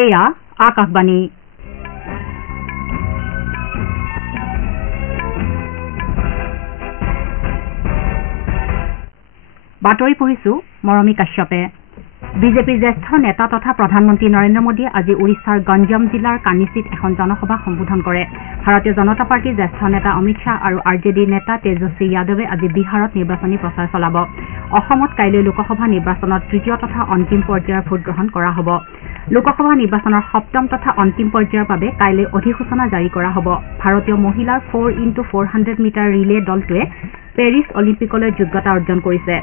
এয়া আকাশবাণী বাতৰি পঢ়িছো মৰমী কাশ্যপে বিজেপিৰ জ্যেষ্ঠ নেতা তথা প্ৰধানমন্ত্ৰী নৰেন্দ্ৰ মোদীয়ে আজি উৰিষ্যাৰ গঞ্জম জিলাৰ কানিচিত এখন জনসভা সম্বোধন কৰে ভাৰতীয় জনতা পাৰ্টীৰ জ্যেষ্ঠ নেতা অমিত শ্বাহ আৰু আৰজেডিৰ নেতা তেজস্বী যাদৱে আজি বিহাৰত নিৰ্বাচনী প্ৰচাৰ চলাব অসমত কাইলৈ লোকসভা নিৰ্বাচনত তৃতীয় তথা অন্তিম পৰ্যায়ৰ ভোটগ্ৰহণ কৰা হ'ব লোকসভা নিৰ্বাচনৰ সপ্তম তথা অন্তিম পৰ্যায়ৰ বাবে কাইলৈ অধিসূচনা জাৰি কৰা হ'ব ভাৰতীয় মহিলাৰ 4x400 মিটাৰ ৰিলে দলটোৱে পেৰিছ অলিম্পিকলৈ যোগ্যতা অৰ্জন কৰিছে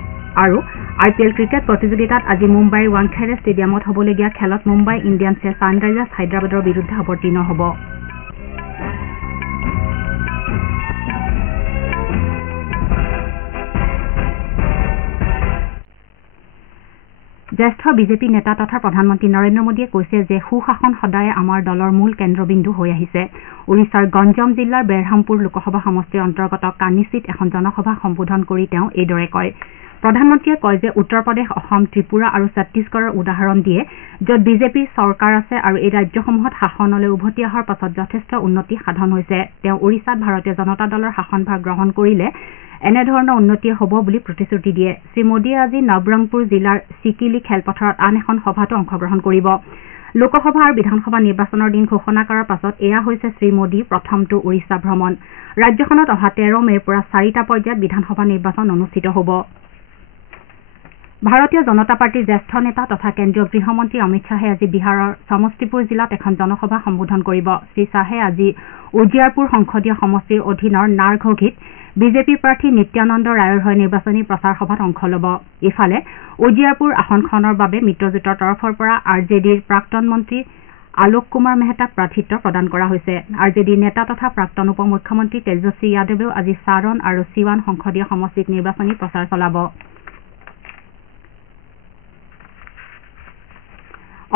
আৰু IPL ক্ৰিকেট প্ৰতিযোগিতাত আজি মুম্বাইৰ ৱাংখেড়ে ষ্টেডিয়ামত হ'বলগীয়া খেলত মুম্বাই ইণ্ডিয়ানছে ছানৰাইজাৰ্ছ হায়দৰাবাদৰ বিৰুদ্ধে অৱতীৰ্ণ হ'ব জ্যেষ্ঠ বিজেপি নেতা তথা প্ৰধানমন্ত্ৰী নৰেন্দ্ৰ মোদীয়ে কৈছে যে সুশাসন সদায়ে আমাৰ দলৰ মূল কেন্দ্ৰবিন্দু হৈ আহিছে উৰিষ্যাৰ গঞ্জম জিলাৰ বেৰহামপুৰ লোকসভা সমষ্টিৰ অন্তৰ্গত কানিচিত এখন জনসভা সম্বোধন কৰি তেওঁ এইদৰে কয় প্ৰধানমন্ত্ৰীয়ে কয় যে উত্তৰ প্ৰদেশ অসম ত্ৰিপুৰা আৰু ছত্তীশগড়ৰ উদাহৰণ দিয়ে য'ত বিজেপি চৰকাৰ আছে আৰু এই ৰাজ্যসমূহত শাসনলৈ উভতি অহাৰ পাছত যথেষ্ট উন্নতি সাধন হৈছে তেওঁ উৰিষ্যাত ভাৰতীয় জনতা দলৰ শাসনভাৰ গ্ৰহণ কৰিলে এনেধৰণৰ উন্নতি হ'ব বুলি প্ৰতিশ্ৰুতি দিয়ে শ্ৰীমোদীয়ে আজি নৱৰংপুৰ জিলাৰ চিকিলি খেলপথাৰত আন এখন সভাতো অংশগ্ৰহণ কৰিব লোকসভা আৰু বিধানসভা নিৰ্বাচনৰ দিন ঘোষণা কৰাৰ পাছত এয়া হৈছে শ্ৰীমোদীৰ প্ৰথমটো উৰিষ্যা ভ্ৰমণ ৰাজ্যখনত অহা 13 মেৰ পৰা 4টা পৰ্যায়ত বিধানসভা নিৰ্বাচন অনুষ্ঠিত হ'ব ভাৰতীয় জনতা পাৰ্টীৰ জ্যেষ্ঠ নেতা তথা কেন্দ্ৰীয় গৃহমন্ত্ৰী অমিত শ্বাহে আজি বিহাৰৰ সমষ্টিপুৰ জিলাত এখন জনসভা সম্বোধন কৰিব শ্ৰীশ্বাহে আজি উজিয়াৰপুৰ সংসদীয় সমষ্টিৰ অধীনৰ নাৰঘোঘিত বিজেপি প্ৰাৰ্থী নিত্যানন্দ ৰায়ৰ হৈ নিৰ্বাচনী প্ৰচাৰ সভাত অংশ ল'ব ইফালে উজিয়াৰপুৰ আসনখনৰ বাবে মিত্ৰজোঁটৰ তৰফৰ পৰা আৰজেডিৰ প্ৰাক্তন মন্ত্ৰী আলোক কুমাৰ মেহতাক প্ৰাৰ্থিত্ব প্ৰদান কৰা হৈছে আৰজেডিৰ নেতা তথা প্ৰাক্তন উপ মুখ্যমন্ত্ৰী তেজস্বী যাদৱেও আজি সাৰন আৰু চিৱান সংসদীয় সমষ্টিত নিৰ্বাচনী প্ৰচাৰ চলাব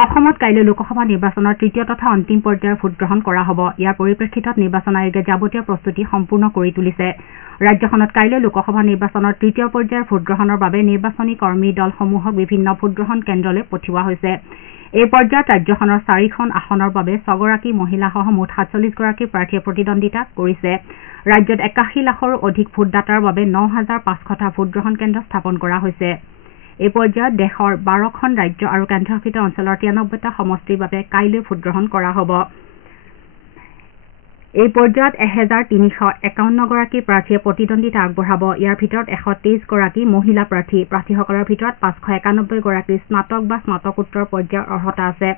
অসমত কাইলৈ লোকসভা নিৰ্বাচনৰ তৃতীয় তথা অন্তিম পৰ্যায়ৰ ভোটগ্ৰহণ কৰা হ'ব ইয়াৰ পৰিপ্ৰেক্ষিতত নিৰ্বাচন আয়োগে যাৱতীয় প্ৰস্তুতি সম্পূৰ্ণ কৰি তুলিছে ৰাজ্যখনত কাইলৈ লোকসভা নিৰ্বাচনৰ তৃতীয় পৰ্যায়ৰ ভোটগ্ৰহণৰ বাবে নিৰ্বাচনী কৰ্মী দলসমূহক বিভিন্ন ভোটগ্ৰহণ কেন্দ্ৰলৈ পঠিওৱা হৈছে এই পৰ্যায়ত ৰাজ্যখনৰ 4খন আসনৰ বাবে 6গৰাকী মহিলাসহ মুঠ 47গৰাকী প্ৰাৰ্থীয়ে প্ৰতিদ্বন্দ্বিতা কৰিছে ৰাজ্যত 81 লাখৰো অধিক ভোটদাতাৰ বাবে 9500টা ভোটগ্ৰহণ কেন্দ্ৰ স্থাপন কৰা হৈছে এই পৰ্যায়ত দেশৰ 12খন ৰাজ্য আৰু কেন্দ্ৰশাসিত অঞ্চলৰ 93টা সমষ্টিৰ বাবে কাইলৈ ভোটগ্ৰহণ কৰা হ'ব এই পৰ্যায়ত 1351গৰাকী প্ৰাৰ্থীয়ে প্ৰতিদ্বন্দ্বিতা আগবঢ়াব ইয়াৰ ভিতৰত 123গৰাকী মহিলা প্ৰাৰ্থীসকলৰ ভিতৰত 591গৰাকী স্নাতক বা স্নাতকোত্তৰ পৰ্যায়ৰ অৰ্হতা আছে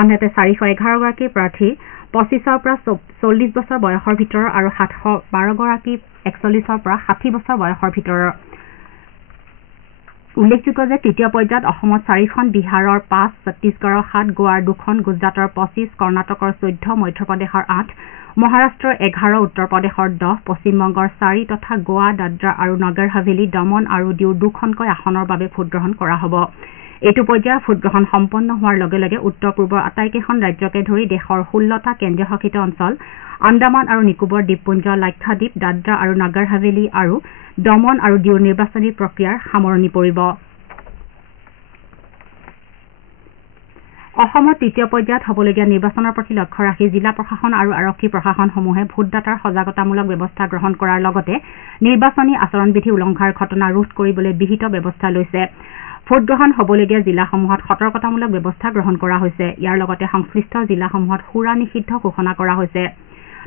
আনহাতে 411গৰাকী প্ৰাৰ্থী 25ৰ পৰা 40 বছৰ বয়সৰ ভিতৰৰ আৰু 712গৰাকী 41ৰ পৰা 60 বছৰ বয়সৰ ভিতৰৰ উল্লেখযোগ্য যে তৃতীয় পৰ্যায়ত অসমত 4খন বিহাৰৰ 5 ছত্তীশগড়ৰ 7 গোৱাৰ 2খন গুজৰাটৰ 25 কৰ্ণাটকৰ 14 মধ্যপ্ৰদেশৰ 8 মহাৰাষ্ট্ৰৰ 11 উত্তৰ প্ৰদেশৰ 10 পশ্চিমবংগৰ 4 তথা গোৱা দাদ্ৰা আৰু নগৰ হাভেলী দমন আৰু দিউ 2খনকৈ আসনৰ বাবে ভোটগ্ৰহণ কৰা হ'ব এইটো পৰ্যায়ৰ ভোটগ্ৰহণ সম্পন্ন হোৱাৰ লগে লগে উত্তৰ পূৰ্বৰ আটাইকেইখন ৰাজ্যকে ধৰি দেশৰ 16টা কেন্দ্ৰীয় শাসিত অঞ্চল আন্দামান আৰু নিকোবৰ দ্বীপপুঞ্জ লাক্ষাদ্বীপ দাদ্ৰা আৰু নগৰ হাভেলী আৰু দমন আৰু দিউৰ নিৰ্বাচনী প্ৰক্ৰিয়াৰ সামৰণি পৰিব অসমত তৃতীয় পৰ্যায়ত হ'বলগীয়া নিৰ্বাচনৰ প্ৰতি লক্ষ্য ৰাখি জিলা প্ৰশাসন আৰু আৰক্ষী প্ৰশাসনসমূহে ভোটদাতাৰ সজাগতামূলক ব্যৱস্থা গ্ৰহণ কৰাৰ লগতে নিৰ্বাচনী আচৰণবিধি উলংঘাৰ ঘটনা ৰোধ কৰিবলৈ বিহিত ব্যৱস্থা লৈছে ভোটগ্ৰহণ হ'বলগীয়া জিলাসমূহত সতৰ্কতামূলক ব্যৱস্থা গ্ৰহণ কৰা হৈছে ইয়াৰ লগতে সংশ্লিষ্ট জিলাসমূহত সুৰা নিষিদ্ধ ঘোষণা কৰা হৈছে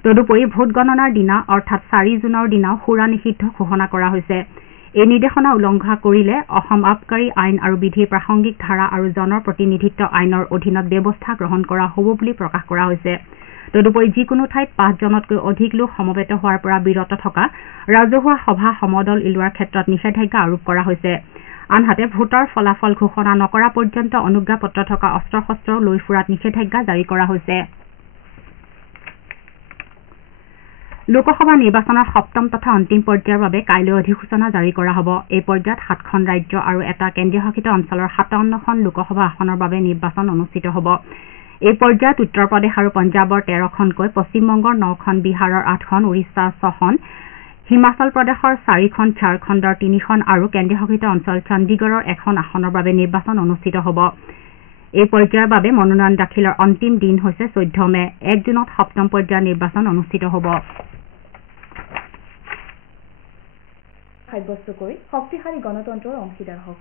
তদুপৰি ভোট গণনাৰ দিনা অৰ্থাৎ 4 জুনৰ দিনাও সুৰা নিষিদ্ধ ঘোষণা কৰা হৈছে এই নিৰ্দেশনা উলংঘা কৰিলে অসম আবকাৰী আইন আৰু বিধিৰ প্ৰাসংগিক ধাৰা আৰু জনপ্ৰতিনিধিত্ব আইনৰ অধীনত ব্যৱস্থা গ্ৰহণ কৰা হ'ব বুলি প্ৰকাশ কৰা হৈছে তদুপৰি যিকোনো ঠাইত 5 জনতকৈ অধিক লোক সমবেত হোৱাৰ পৰা বিৰত থকা ৰাজহুৱা সভা সমদল ইলোৱাৰ ক্ষেত্ৰত নিষেধাজ্ঞা আৰোপ কৰা হৈছে আনহাতে ভোটৰ ফলাফল ঘোষণা নকৰা পৰ্যন্ত অনুজ্ঞাপত্ৰ থকা অস্ত্ৰ শস্ত্ৰ লৈ ফুৰাত নিষেধাজ্ঞা জাৰি কৰা হৈছে লোকসভা নিৰ্বাচনৰ সপ্তম তথা অন্তিম পৰ্যায়ৰ বাবে কাইলৈ অধিসূচনা জাৰি কৰা হ'ব এই পৰ্যায়ত 7খন ৰাজ্য আৰু এটা কেন্দ্ৰীয় শাসিত অঞ্চলৰ 57খন লোকসভা আসনৰ বাবে নিৰ্বাচন অনুষ্ঠিত হ'ব এই পৰ্যায়ত উত্তৰ প্ৰদেশ আৰু পঞ্জাৱৰ 13খনকৈ পশ্চিমবংগৰ 9খন বিহাৰৰ 8খন উৰিষ্যাৰ 6খন হিমাচল প্ৰদেশৰ 4খন ঝাৰখণ্ডৰ 3খন আৰু কেন্দ্ৰীয় শাসিত অঞ্চল চণ্ডীগড়ৰ এখন আসনৰ বাবে নিৰ্বাচন অনুষ্ঠিত হ'ব এই পৰ্যায়ৰ বাবে মনোনয়ন দাখিলৰ অন্তিম দিন হৈছে 14 মে। 1 জুনত সপ্তম পৰ্যায়ৰ নিৰ্বাচন অনুষ্ঠিত হ'ব। সাব্যস্ত কৰি শক্তিশালী গণতন্ত্ৰৰ অংশীদাৰ হওক।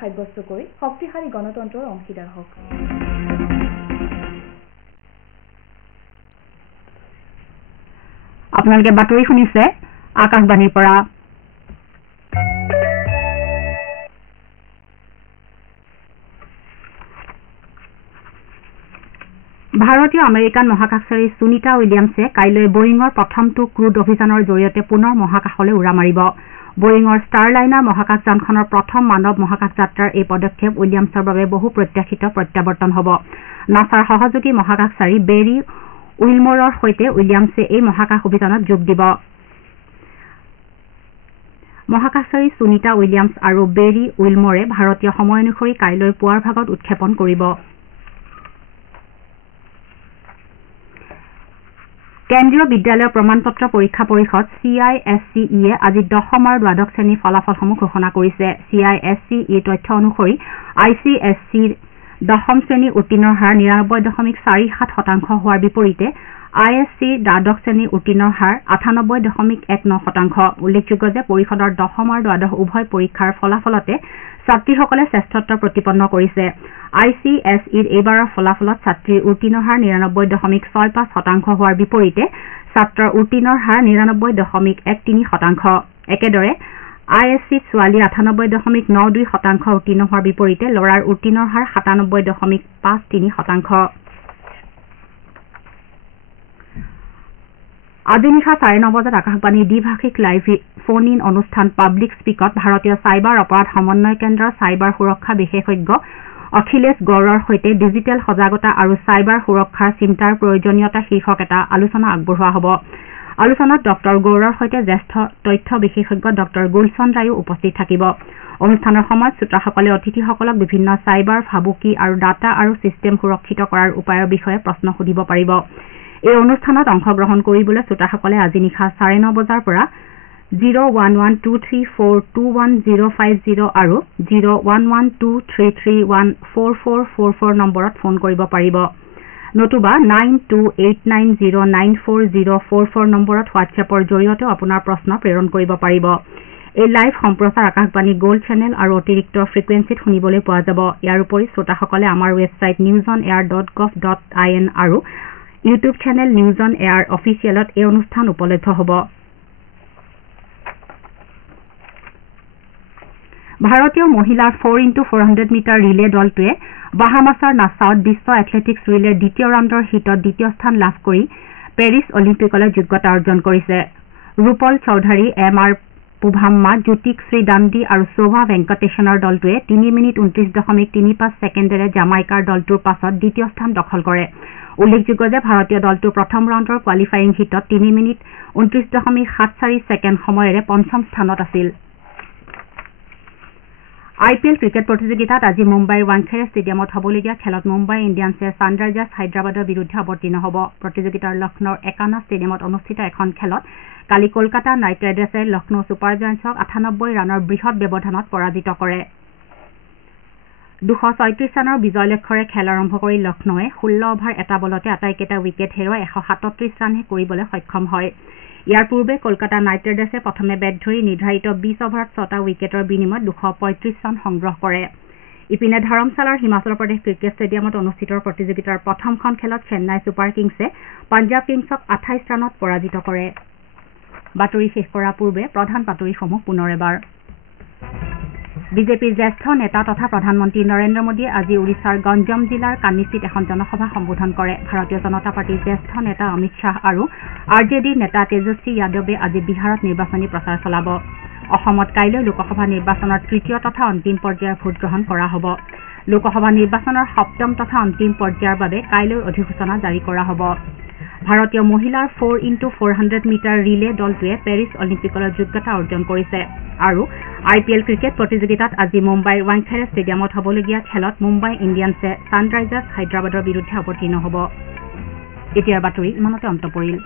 সাব্যস্ত কৰি শক্তিশালী গণতন্ত্ৰৰ অংশীদাৰ হওক। আপোনালোকে বাতৰি শুনিছে আকাশবাণীৰ পৰা। ভাৰতীয় আমেৰিকান মহাকাশচাৰী সুনীতা উইলিয়ামছে কাইলৈ বয়িঙৰ প্ৰথমটো ক্ৰুড অভিযানৰ জৰিয়তে পুনৰ মহাকাশলৈ উৰা মাৰিব। বয়িঙৰ ষ্টাৰলাইনাৰ মহাকাশযানখনৰ প্ৰথম মানৱ মহাকাশ যাত্ৰাৰ এই পদক্ষেপ উইলিয়ামছৰ বাবে বহু প্ৰত্যাশিত প্ৰত্যাৱৰ্তন হ'ব। নাছাৰ সহযোগী মহাকাশচাৰী বেৰী উইলমৰৰ সৈতে উইলিয়ামছে এই মহাকাশ অভিযানত যোগ দিব। মহাকাশচাৰী সুনীতা উইলিয়ামছ আৰু বেৰী উইলমৰে ভাৰতীয় সময় অনুসৰি কাইলৈ পুৱাৰ ভাগত উৎক্ষেপণ কৰিব। কেন্দ্ৰীয় বিদ্যালয় প্ৰমাণপত্ৰ পৰীক্ষা পৰিষদ CISCE আজি 10ম আৰু দ্বাদশ শ্ৰেণীৰ ফলাফলসমূহ ঘোষণা কৰিছে। CISCE তথ্য অনুসৰি ICSCৰ 10ম শ্ৰেণীৰ উত্তীৰ্ণৰ হাৰ 99.47% হোৱাৰ বিপৰীতে ISCৰ দ্বাদশ শ্ৰেণীৰ উত্তীৰ্ণৰ হাৰ 98.19%। উল্লেখযোগ্য যে পৰিষদৰ 10ম আৰু দ্বাদশ উভয় পৰীক্ষাৰ ফলাফলতে ছাত্ৰীসকলে শ্ৰেষ্ঠত্ব প্ৰতিপন্ন কৰিছে। ICSEৰ এইবাৰৰ ফলাফলত ছাত্ৰীৰ উত্তীৰ্ণৰ হাৰ 99.65% হোৱাৰ বিপৰীতে ছাত্ৰৰ উত্তীৰ্ণৰ হাৰ 99.13%। একেদৰে ISCত ছোৱালীৰ 98.92% উত্তীৰ্ণ হোৱাৰ বিপৰীতে ল'ৰাৰ উত্তীৰ্ণৰ হাৰ 97.53%। আজি নিশা 9:30 বজাত আকাশবাণীৰ দ্বিভাষিক লাইভ ফোন ইন অনুষ্ঠান পাব্লিক স্পীকত ভাৰতীয় চাইবাৰ অপৰাধ সমন্বয় কেন্দ্ৰৰ চাইবাৰ সুৰক্ষা বিশেষজ্ঞ অখিলেশ গৌৰৰ সৈতে ডিজিটেল সজাগতা আৰু চাইবাৰ সুৰক্ষাৰ চিন্তাৰ প্ৰয়োজনীয়তা শীৰ্ষক এটা আলোচনা আগবঢ়োৱা হ'ব। আলোচনাত ডক্টৰ গৌৰৰ সৈতে জ্যেষ্ঠ তথ্য বিশেষজ্ঞ ডক্টৰ গুলচন ৰায়ো উপস্থিত থাকিব। অনুষ্ঠানৰ সময়ত শ্ৰোতাসকলে অতিথিসকলক বিভিন্ন চাইবাৰ ভাবুকি আৰু ডাটা আৰু ছিষ্টেম সুৰক্ষিত কৰাৰ উপায়ৰ বিষয়ে প্ৰশ্ন সুধিব পাৰিব। এই অনুষ্ঠানত অংশগ্ৰহণ কৰিবলৈ শ্ৰোতাসকলে আজি নিশা 9:30 বজাৰ পৰা 01123421050 আৰু 01123314444 নম্বৰত ফোন কৰিব পাৰিব। নতুবা 9289094044 নম্বৰত হোৱাটছএপৰ জৰিয়তেও আপোনাৰ প্ৰশ্ন প্ৰেৰণ কৰিব পাৰিব। এই লাইভ সম্প্ৰচাৰ আকাশবাণী গোল্ড চেনেল আৰু অতিৰিক্ত ফ্ৰিকুৱেঞ্চিত শুনিবলৈ পোৱা যাব। ইয়াৰ উপৰি শ্ৰোতাসকলে আমাৰ ৱেবছাইট newsonair.gov.in আৰু YouTube channel news on air অফিচিয়েলত এই অনুষ্ঠান উপলব্ধ হ'ব। ভাৰতীয় মহিলাৰ 4x400 মিটাৰ ৰিলে দলটোৱে বাহামাছৰ নাছাউত বিশ্ব এথলেটিকছ ৰিলেৰ দ্বিতীয় ৰাউণ্ডৰ হিটত দ্বিতীয় স্থান লাভ কৰি পেৰিছ অলিম্পিকলৈ যোগ্যতা অৰ্জন কৰিছে। ৰূপল চৌধাৰী, MR পুভাম্মা, জ্যোতিকশ্ৰী দাণ্ডী আৰু শোভা ভেংকটেশনৰ দলটোৱে 3 মিনিট 29.35 ছেকেণ্ডেৰে জামাইকাৰ দলটোৰ পাছত দ্বিতীয় স্থান দখল কৰে। উল্লেখযোগ্য যে ভাৰতীয় দলটোৰ প্ৰথম ৰাউণ্ডৰ কোৱালিফাইং হিটত 3 মিনিট 29.74 ছেকেণ্ড সময়েৰে পঞ্চম স্থানত আছিল। IPL ক্ৰিকেট প্ৰতিযোগিতাত আজি মুম্বাইৰ ৱাংখেড়ে ষ্টেডিয়ামত হ'বলগীয়া খেলত মুম্বাই ইণ্ডিয়ানছে ছানৰাইজাৰ্ছ হায়দৰাবাদৰ বিৰুদ্ধে অৱতীৰ্ণ হ'ব। প্ৰতিযোগিতাৰ লক্ষ্ণৌৰ একানা ষ্টেডিয়ামত অনুষ্ঠিত এখন খেলত কালি কলকাতা নাইট ৰাইডাৰ্ছে লক্ষ্ণৌ ছুপাৰ জায়াণ্টছক 98 ৰানৰ বৃহৎ ব্যৱধানত পৰাজিত কৰে। 236 ৰানৰ বিজয় লক্ষ্যৰে খেল আৰম্ভ কৰি লক্ষ্ণৌৱে 16 অভাৰ এটা বলতে আটাইকেইটা উইকেট হেৰুৱাই 137 ৰানহে কৰিবলৈ সক্ষম হয়। ইয়াৰ পূৰ্বে কলকাতা নাইট ৰাইডাৰ্ছে প্ৰথমে বেট ধৰি নিৰ্ধাৰিত 20 অভাৰত 6টা উইকেটৰ বিনিময়ত 235 ৰান সংগ্ৰহ কৰে। ইপিনে ধৰমশালাৰ হিমাচল প্ৰদেশ ক্ৰিকেট ষ্টেডিয়ামত অনুষ্ঠিত প্ৰতিযোগিতাৰ প্ৰথমখন খেলত চেন্নাই ছুপাৰ কিংছে পাঞ্জাৱ কিংছক 28 ৰানত পৰাজিত কৰে। বাতৰি শেষ কৰাৰ পূৰ্বে প্ৰধান বাতৰিসমূহ পুনৰ এবাৰ। বিজেপিৰ জ্যেষ্ঠ নেতা তথা প্ৰধানমন্ত্ৰী নৰেন্দ্ৰ মোদীয়ে আজি ওড়িশাৰ গঞ্জম জিলাৰ কান্নিচিত এখন জনসভা সম্বোধন কৰে। ভাৰতীয় জনতা পাৰ্টীৰ জ্যেষ্ঠ নেতা অমিত শ্বাহ আৰু RJDৰ নেতা তেজস্বী যাদৱে আজি বিহাৰত নিৰ্বাচনী প্ৰচাৰ চলাব। অসমত কাইলৈ লোকসভা নিৰ্বাচনৰ তৃতীয় তথা অন্তিম পৰ্যায়ৰ ভোটগ্ৰহণ কৰা হ'ব। লোকসভা নিৰ্বাচনৰ সপ্তম তথা অন্তিম পৰ্যায়ৰ বাবে কাইলৈ অধিসূচনা জাৰি কৰা হ'ব। ভাৰতীয় মহিলাৰ 4x400 মিটাৰ ৰিলে দলটোৱে পেৰিছ অলিম্পিকলৈ যোগ্যতা অৰ্জন কৰিছে। আৰু IPL ক্ৰিকেট প্ৰতিযোগিতাত আজি মুম্বাইৰ ৱাংখেড়ে ষ্টেডিয়ামত হ'বলগীয়া খেলত মুম্বাই ইণ্ডিয়ানছে ছানৰাইজাৰ্ছ হায়দৰাবাদৰ বিৰুদ্ধে অৱতীৰ্ণ হ'ব। এতিয়াৰ বাতৰি ইমানতে অন্ত পৰিল।